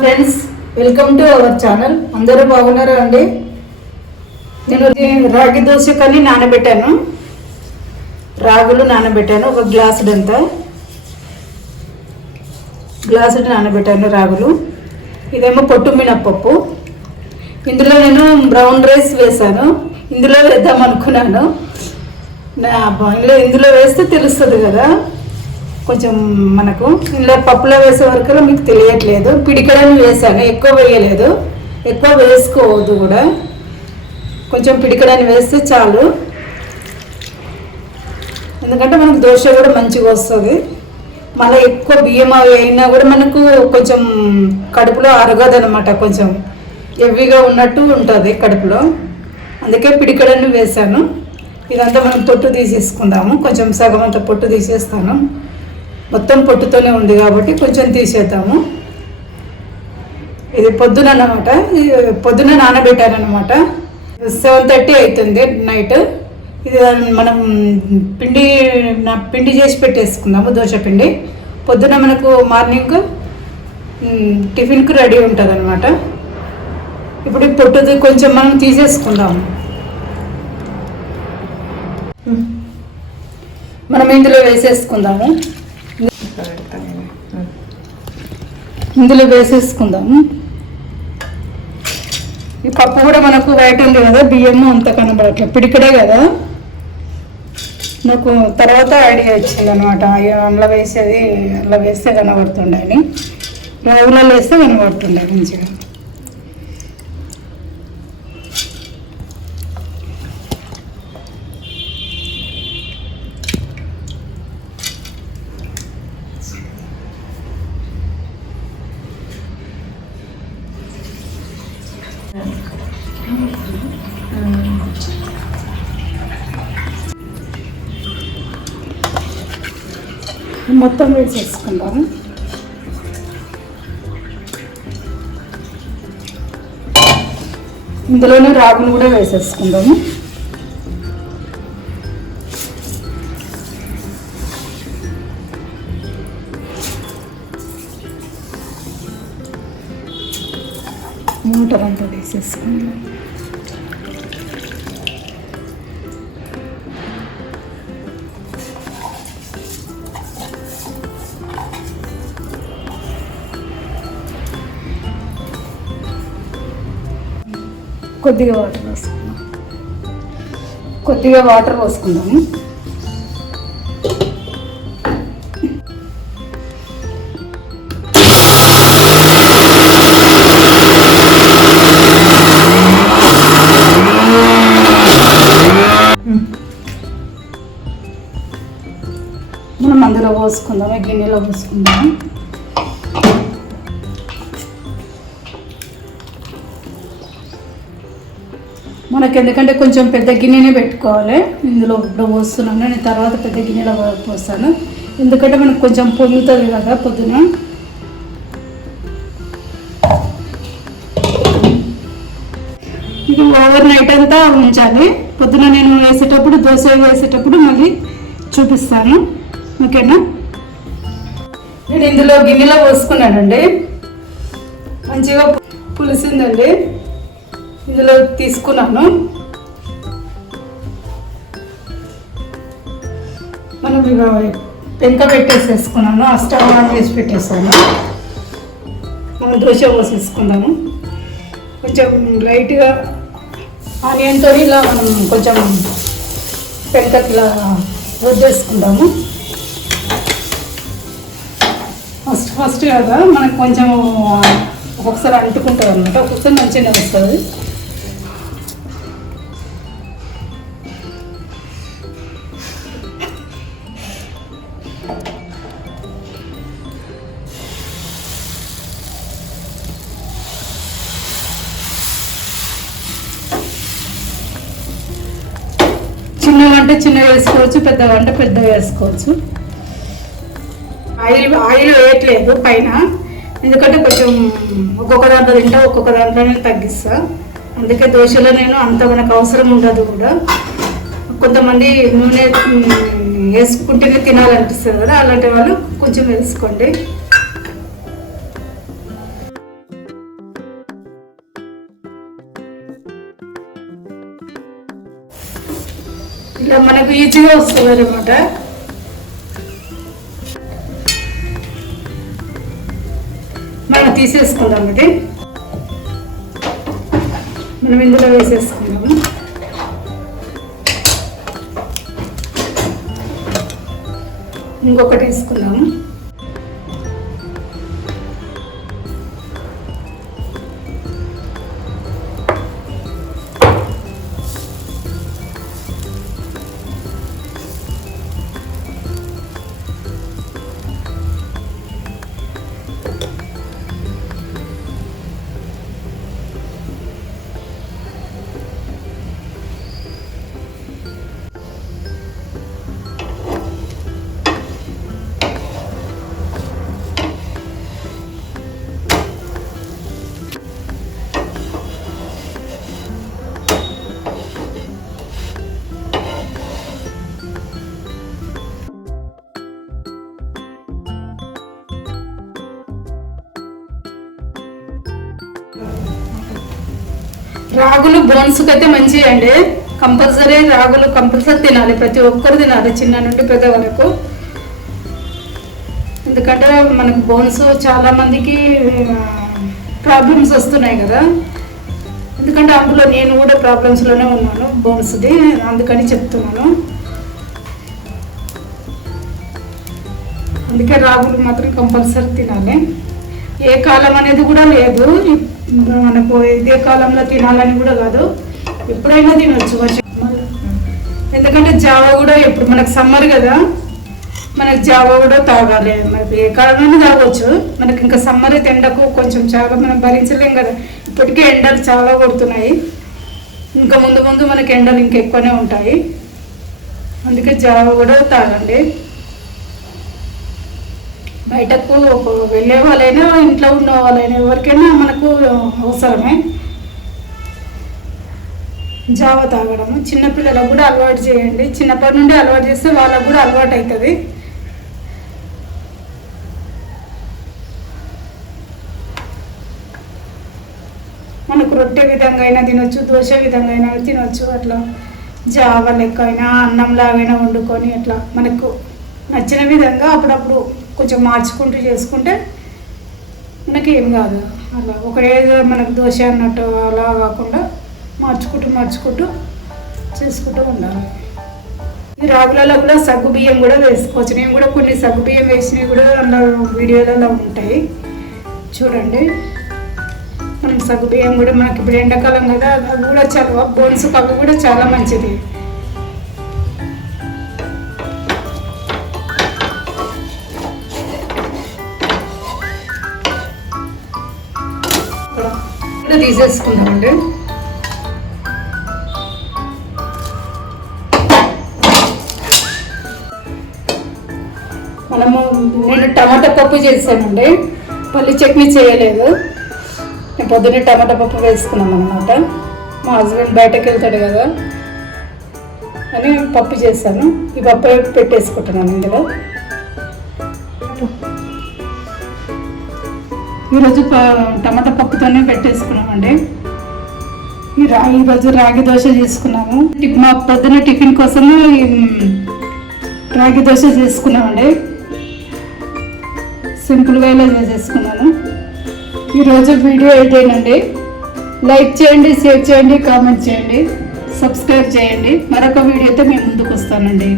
Friends welcome to our channel. అందరూ బాగున్నారా అండి? నేను రాగి దోశ కానీ నానబెట్టాను. రాగులు నానబెట్టాను ఒక గ్లాసుడంతా గ్లాసుడు నానబెట్టాను రాగులు. ఇదేమో పొట్టు మినప్పప్పు ఇందులో నేను బ్రౌన్ రైస్ వేసాను ఇందులో వేద్దాం అనుకున్నాను నా ఇందులో ఇందులో వేస్తే తెలుస్తుంది కదా. కొంచెం మనకు ఇందులో పప్పులో వేసే వరకు మీకు తెలియట్లేదు. పిడికడని వేసాను. ఎక్కువ వేయలేదు. ఎక్కువ వేసుకోవద్దు కూడా. కొంచెం పిడికడని వేస్తే చాలు. ఎందుకంటే మనకు దోశ కూడా మంచిగా వస్తుంది. మళ్ళీ ఎక్కువ బియ్యం అవి అయినా కూడా మనకు కొంచెం కడుపులో అరగదనమాట కొంచెం. హెవీగా ఉన్నట్టు ఉంటుంది కడుపులో. అందుకే పిడికడని వేసాను. ఇదంతా మనం పొట్టు తీసేసుకుందాము. కొంచెం సగం అంత పొట్టు తీసేస్తాను. మొత్తం పొట్టుతోనే ఉంది కాబట్టి కొంచెం తీసేద్దాము. ఇది పొద్దున అనమాట ఇది పొద్దున నానబెట్టాను అనమాట సెవెన్ థర్టీ అవుతుంది నైట్. ఇది మనం పిండి నా పిండి చేసి పెట్టేసుకుందాము దోశ పిండి. పొద్దున మనకు మార్నింగ్ టిఫిన్కు రెడీ ఉంటుంది అనమాట ఇప్పుడు పొట్టుది కొంచెం మనం తీసేసుకుందాము మనం ఇందులో వేసేసుకుందాము. ఇందులో వేసేసుకుందాము ఈ పప్పు కూడా మనకు వైట్ ఉంది కదా బియ్యము అంత కనబడట్లేదు పిడికడే కదా. నాకు తర్వాత ఐడియా ఇచ్చింది అనమాట అందులో వేసేది అలా వేస్తే కనబడుతుండే అని రాగులలో వేస్తే కనబడుతుండే మంచిగా. మొత్తం వేసేసుకుందాము ఇందులోనే రాగును కూడా వేసేసుకుందాము. మూటర్ వేసేసుకుందాం కొద్దిగా వాటర్ పోసుకుందాం. కొద్దిగా వాటర్ పోసుకుందాము మనం అందులో పోసుకుందాం గిన్నెలో పోసుకుందాం. మనకి ఎందుకంటే కొంచెం పెద్ద గిన్నెనే పెట్టుకోవాలి. ఇందులో ఇప్పుడు పోస్తున్నాను. నేను తర్వాత పెద్ద గిన్నెలో పోస్తాను. ఎందుకంటే మనకు కొంచెం పొంగుతుంది కదా పొద్దున. ఇది ఓవర్ నైట్ అంతా ఉంచాలి. పొద్దున నేను వేసేటప్పుడు దోశ వేసేటప్పుడు మళ్ళీ చూపిస్తాను. ఓకేనా? నేను ఇందులో గిన్నెలో పోసుకున్నానండి. మంచిగా పులిసిందండి. ఇందులో తీసుకున్నాను. మనం ఇక పెంక పెట్టేసేసుకున్నాను ఆ స్టవ్ ఆన్ చేసి పెట్టేసాను. మనం దోశ పోసేసుకుందాము. కొంచెం లైట్గా ఆనియన్తో ఇలా మనం కొంచెం పెంకకి ఇలా రుద్దేసుకుందాము. ఫస్ట్ ఫస్ట్ కదా మనకు కొంచెం ఒక్కొక్కసారి అంటుకుంటుంది అనమాట ఒక్కొక్కసారి మంచిగా వస్తుంది. చిన్నగా వేసుకోవచ్చు పెద్దగా వంట పెద్ద వేసుకోవచ్చు. ఆయిల్ ఆయిల్ వేయట్లేదు పైన. ఎందుకంటే కొంచెం ఒక్కొక్క దాంట్లో తింటా ఒక్కొక్క దాంట్లోనే తగ్గిస్తా. అందుకే దోశలో నేను అంత మనకు అవసరం ఉండదు కూడా. కొంతమంది నూనె వేసుకుంటేనే తినాలనిపిస్తుంది కదా అలాంటి వాళ్ళు కొంచెం వేసుకోండి. ఇలా మనకు ఈజీగా వస్తుంది అనమాట మనం తీసేసుకుందాం ఇది. మనం ఇందులో వేసేసుకుందాము ఇంకొకటి వేసుకుందాము రాగులు బోన్స్కి అయితే మంచివి అండి కంపల్సరీ రాగులు కంపల్సరీ తినాలి. ప్రతి ఒక్కరు తినాలి చిన్న నుండి పెద్ద వరకు. ఎందుకంటే మనకు బోన్స్ చాలా మందికి ప్రాబ్లమ్స్ వస్తున్నాయి కదా. ఎందుకంటే అందులో నేను కూడా ప్రాబ్లమ్స్లోనే ఉన్నాను బోన్స్ది. అందుకని చెప్తున్నాను. అందుకే రాగులు మాత్రం కంపల్సరీ తినాలి. ఏ కాలం అనేది కూడా లేదు. మనకు ఇదే కాలంలో తినాలని కూడా కాదు. ఎప్పుడైనా తినొచ్చు ఎందుకంటే జావ కూడా ఇప్పుడు మనకు సమ్మర్ కదా. మనకు జావ కూడా తాగాలి. మనకి ఏ కాలంలో తాగొచ్చు. మనకి ఇంకా సమ్మర్ అయితే ఎండకు కొంచెం చాలా మనం భరించలేం కదా. ఇప్పటికే ఎండలు చాలా కొడుతున్నాయి. ఇంకా ముందు ముందు మనకి ఎండలు ఇంకెక్కువనే ఉంటాయి. అందుకే జావ కూడా తాగండి. బయటకు వెళ్ళే వాళ్ళైనా ఇంట్లో ఉన్న వాళ్ళైనా ఎవరికైనా మనకు అవసరమే. జావ తాగడము. చిన్నపిల్లలకు కూడా అలవాటు చేయండి. చిన్నప్పటి నుండి అలవాటు చేస్తే వాళ్ళకు కూడా అలవాటు అవుతుంది మనకు రొట్టె విధంగా అయినా తినొచ్చు దోశ విధంగా అయినా తినొచ్చు. అట్లా జావ లెక్క అయినా అన్నం లాగైనా వండుకొని అట్లా మనకు నచ్చిన విధంగా అప్పుడప్పుడు కొంచెం మార్చుకుంటూ చేసుకుంటే మనకి ఏం కాదు. అలా ఒకటే మనకు దోశ అన్నట్టు అలా కాకుండా మార్చుకుంటూ మార్చుకుంటూ చేసుకుంటూ ఉండాలి. ఈ రాగులలో కూడా సగ్గు బియ్యం కూడా వేసుకోవచ్చు. నేను కూడా కొన్ని సగ్గు బియ్యం వేసినవి కూడా అందులో వీడియోలలో ఉంటాయి. చూడండి. మనం సగ్గు బియ్యం కూడా మనకి ఇప్పుడు ఎండాకాలం కదా అవి కూడా చాలా బోన్స్ అవి కూడా చాలా మంచిది. ఇక్కడ తీసేసుకుందామండి. మనము నేను టమాటా పప్పు చేశానండి పల్లి చట్నీ చేయలేదు. నేను పొద్దున్నే టమాటా పప్పు వేసుకున్నాను అనమాట మా హస్బెండ్ బయటకు వెళ్తాడు కదా అని పప్పు చేశాను. ఈ పప్పు పెట్టేసుకుంటున్నాను ఇందులో. ఈరోజు టమాటా పప్పుతోనే పెట్టేసుకున్నామండి. ఈ రా ఈరోజు రాగి దోశ చేసుకున్నాము. మా పొద్దున టిఫిన్ కోసము రాగి దోశ చేసుకున్నామండి. సింపుల్గా ఇలా చేసుకున్నాను ఈరోజు వీడియో ఇదేనండి. లైక్ చేయండి షేర్ చేయండి కామెంట్ చేయండి. సబ్స్క్రైబ్ చేయండి. మరొక వీడియోతో మేము ముందుకు వస్తానండి.